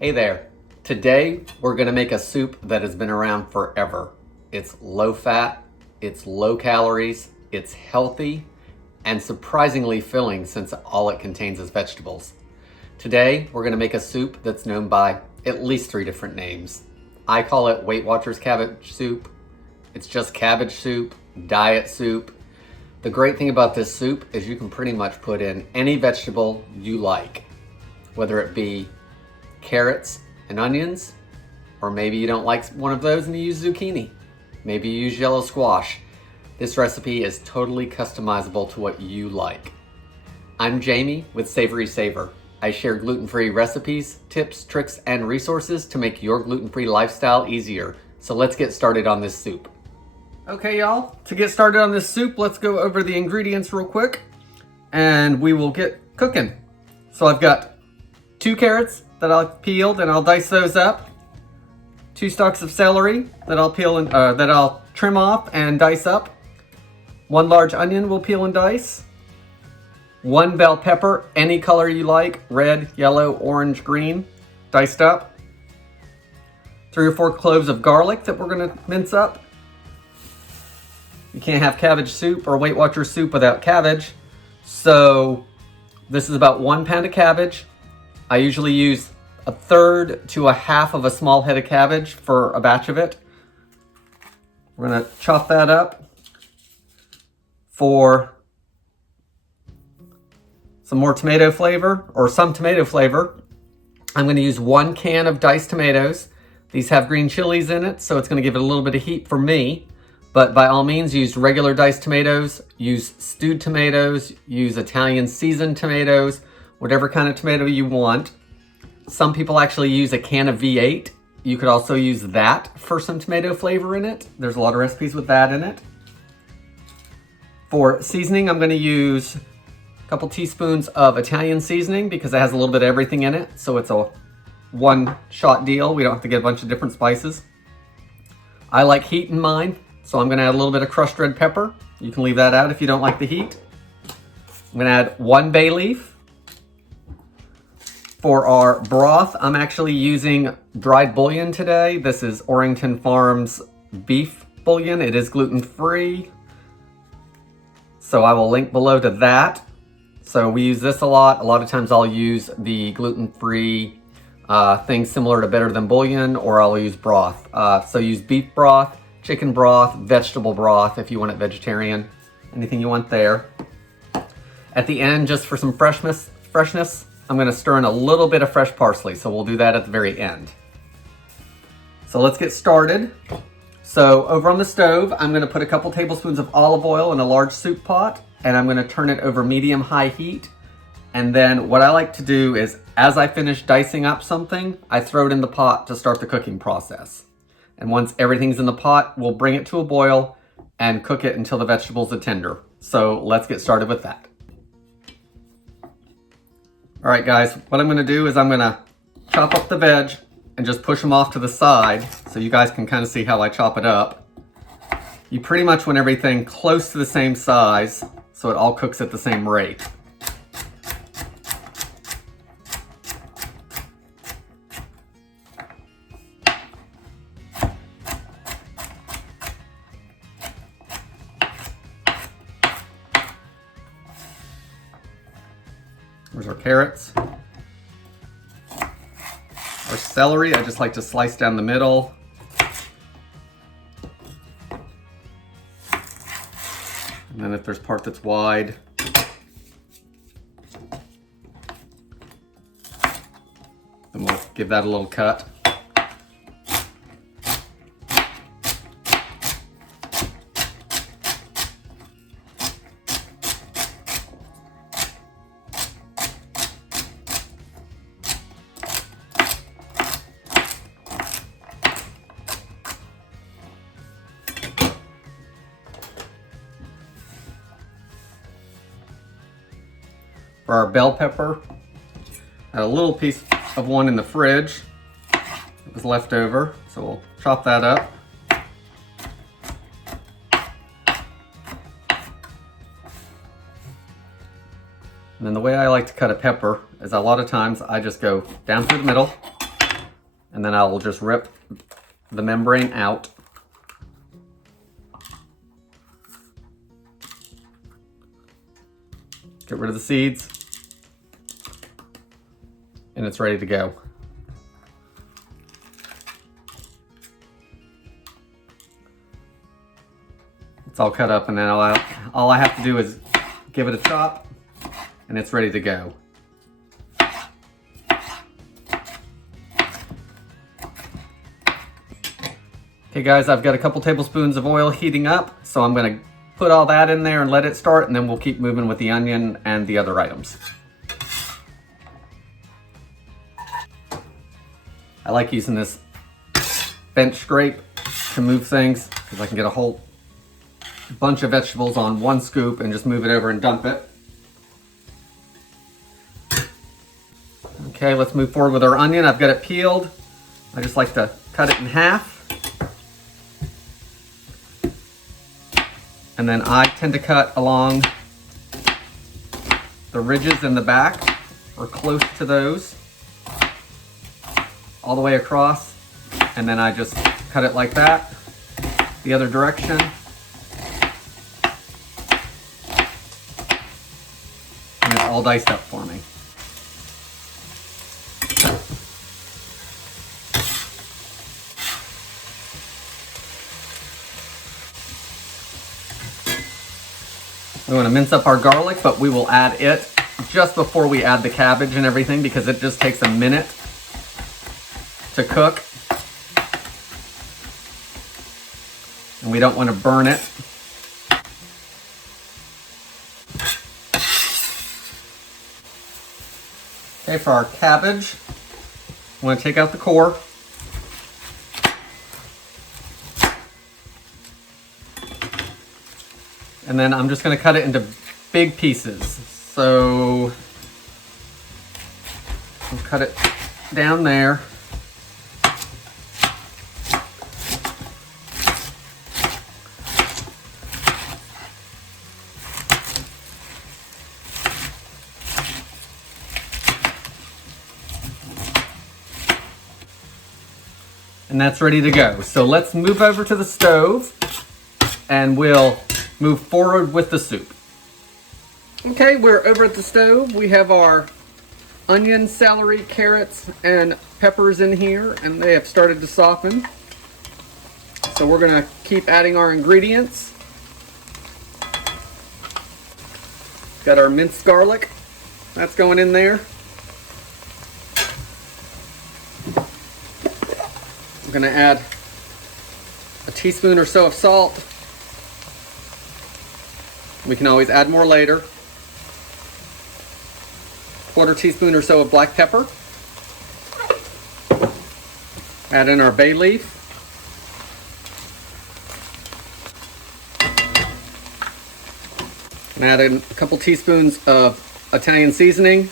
Hey there. Today we're going to make a soup that has been around forever. It's low fat, it's low calories, it's healthy, and surprisingly filling since all it contains is vegetables. Today we're going to make a soup that's known by at least 3 different names. I call it Weight Watchers cabbage soup. It's just cabbage soup, diet soup. The great thing about this soup is you can pretty much put in any vegetable you like, whether it be carrots and onions, or maybe you don't like one of those and you use zucchini. Maybe you use yellow squash. This recipe is totally customizable to what you like. I'm Jamie with Savory Savor. I share gluten-free recipes, tips, tricks, and resources to make your gluten-free lifestyle easier. So let's get started on this soup. Okay, y'all, to get started on this soup, let's go over the ingredients real quick and we will get cooking. So I've got 2 carrots that I've peeled and I'll dice those up. 2 stalks of celery that I'll peel and that I'll trim off and dice up. 1 large onion we'll peel and dice. 1 bell pepper, any color you like, red, yellow, orange, green, diced up. 3 or 4 cloves of garlic that we're gonna mince up. You can't have cabbage soup or Weight Watchers soup without cabbage. So this is about 1 pound of cabbage. I usually use 1/3 to 1/2 of a small head of cabbage for a batch of it. We're gonna chop that up. For some more tomato flavor, or some tomato flavor, I'm gonna use 1 can of diced tomatoes. These have green chilies in it, so it's gonna give it a little bit of heat for me. But by all means, use regular diced tomatoes, use stewed tomatoes, use Italian seasoned tomatoes, whatever kind of tomato you want. Some people actually use a can of V8. You could also use that for some tomato flavor in it. There's a lot of recipes with that in it. For seasoning, I'm gonna use a couple teaspoons of Italian seasoning because it has a little bit of everything in it. So it's a one-shot deal. We don't have to get a bunch of different spices. I like heat in mine, so I'm gonna add a little bit of crushed red pepper. You can leave that out if you don't like the heat. I'm gonna add 1 bay leaf. For our broth, I'm actually using dried bouillon today. This is Orrington Farms beef bouillon. It is gluten-free, so I will link below to that. So we use this a lot. A lot of times I'll use the gluten-free things similar to Better Than Bouillon, or I'll use broth. So use beef broth, chicken broth, vegetable broth if you want it vegetarian, anything you want there. At the end, just for some freshness, I'm gonna stir in a little bit of fresh parsley, so we'll do that at the very end. So let's get started. So over on the stove, I'm gonna put a couple tablespoons of olive oil in a large soup pot, and I'm gonna turn it over medium-high heat. And then what I like to do is, as I finish dicing up something, I throw it in the pot to start the cooking process. And once everything's in the pot, we'll bring it to a boil and cook it until the vegetables are tender. So let's get started with that. All right, guys, what I'm gonna do is I'm gonna chop up the veg and just push them off to the side so you guys can kind of see how I chop it up. You pretty much want everything close to the same size so it all cooks at the same rate. There's our carrots. Our celery, I just like to slice down the middle. And then if there's part that's wide, then we'll give that a little cut. For our bell pepper, I had a little piece of one in the fridge that was left over, so we'll chop that up. And then the way I like to cut a pepper is a lot of times I just go down through the middle And then I will just rip the membrane out. Get rid of the seeds. And it's ready to go. It's all cut up, and then all I have to do is give it a chop, and it's ready to go. Okay guys, I've got a couple tablespoons of oil heating up, so I'm gonna put all that in there and let it start, and then we'll keep moving with the onion and the other items. I like using this bench scrape to move things, because I can get a whole bunch of vegetables on one scoop and just move it over and dump it. Okay, let's move forward with our onion. I've got it peeled. I just like to cut it in half. And then I tend to cut along the ridges in the back, or close to those, all the way across. And then I just cut it like that, the other direction. And it's all diced up for me. We want to mince up our garlic, but we will add it just before we add the cabbage and everything, because it just takes a minute to cook. And we don't want to burn it. Okay, for our cabbage, I want to take out the core. And then I'm just going to cut it into big pieces. So I'll cut it down there. And that's ready to go. So let's move over to the stove and we'll move forward with the soup. Okay, we're over at the stove. We have our onion, celery, carrots, and peppers in here, and they have started to soften. So we're gonna keep adding our ingredients. Got our minced garlic. That's going in there. I'm gonna add a teaspoon or so of salt. We can always add more later. Quarter teaspoon or so of black pepper. Add in our bay leaf. And add in a couple teaspoons of Italian seasoning.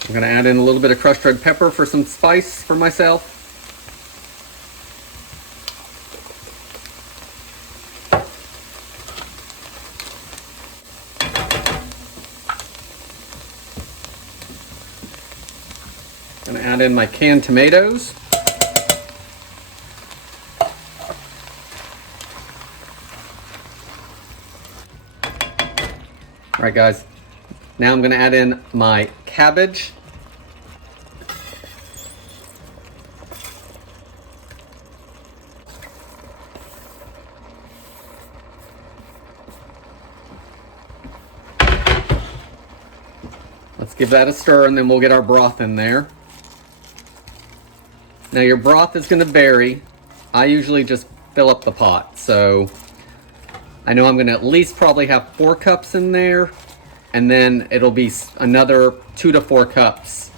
I'm going to add in a little bit of crushed red pepper for some spice for myself. I'm going to add in my canned tomatoes. All right, guys. Now I'm going to add in my cabbage. Let's give that a stir, and then we'll get our broth in there. Now your broth is going to vary. I usually just fill up the pot, so I know I'm going to at least probably have 4 cups in there, and then it'll be another 2 to 4 cups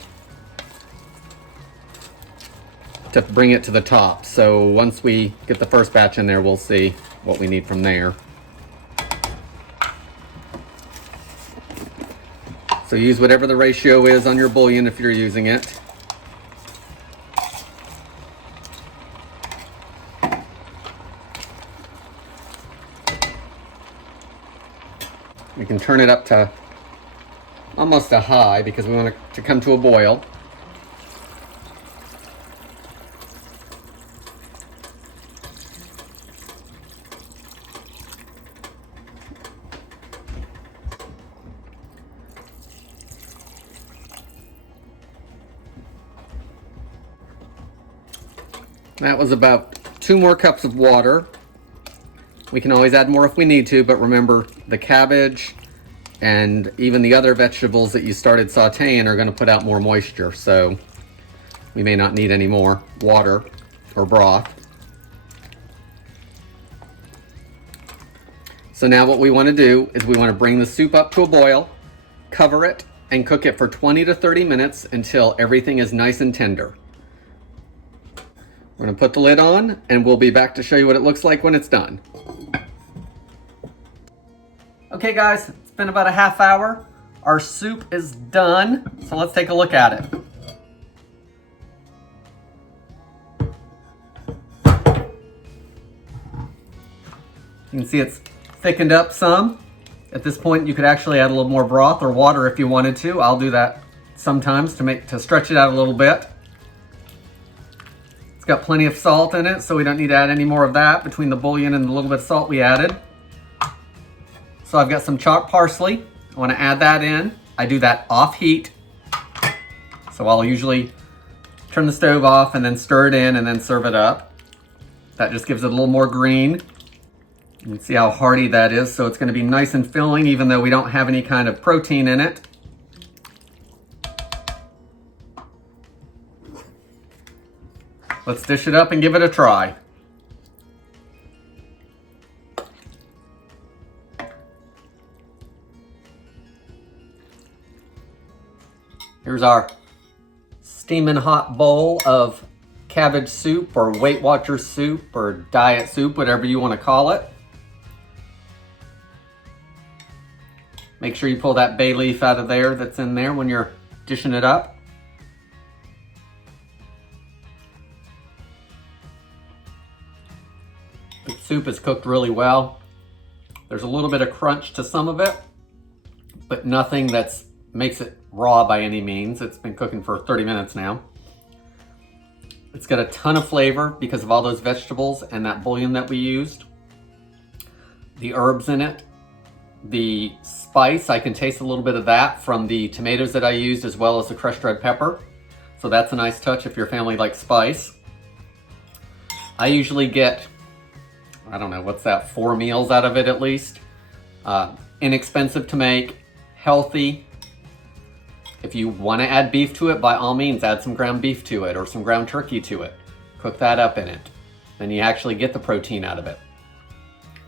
to bring it to the top. So once we get the first batch in there, we'll see what we need from there. So use whatever the ratio is on your bouillon if you're using it. We can turn it up to almost a high because we want it to come to a boil. That was about 2 more cups of water. We can always add more if we need to, but remember the cabbage and even the other vegetables that you started sauteing are going to put out more moisture, so we may not need any more water or broth. So now what we want to do is we want to bring the soup up to a boil, cover it, and cook it for 20 to 30 minutes until everything is nice and tender. We're going to put the lid on, and we'll be back to show you what it looks like when it's done. Okay guys, it's been about a half hour. Our soup is done, so let's take a look at it. You can see it's thickened up some. At this point, you could actually add a little more broth or water if you wanted to. I'll do that sometimes to stretch it out a little bit. It's got plenty of salt in it, so we don't need to add any more of that between the bouillon and the little bit of salt we added. So I've got some chopped parsley. I want to add that in. I do that off heat. So I'll usually turn the stove off and then stir it in and then serve it up. That just gives it a little more green. You can see how hearty that is, so it's going to be nice and filling even though we don't have any kind of protein in it. Let's dish it up and give it a try. Here's our steaming hot bowl of cabbage soup or Weight Watchers soup or diet soup, whatever you want to call it. Make sure you pull that bay leaf out of there that's in there when you're dishing it up. The soup is cooked really well. There's a little bit of crunch to some of it, but nothing that makes it raw by any means. It's been cooking for 30 minutes now. It's got a ton of flavor because of all those vegetables and that bouillon that we used. The herbs in it. The spice, I can taste a little bit of that from the tomatoes that I used as well as the crushed red pepper. So that's a nice touch if your family likes spice. I usually get, I don't know, what's that, 4 meals out of it at least. Inexpensive to make, healthy. If you want to add beef to it, by all means, add some ground beef to it or some ground turkey to it. Cook that up in it. Then you actually get the protein out of it.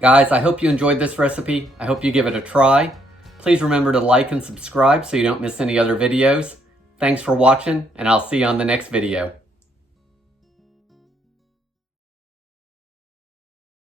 Guys, I hope you enjoyed this recipe. I hope you give it a try. Please remember to like and subscribe so you don't miss any other videos. Thanks for watching, and I'll see you on the next video.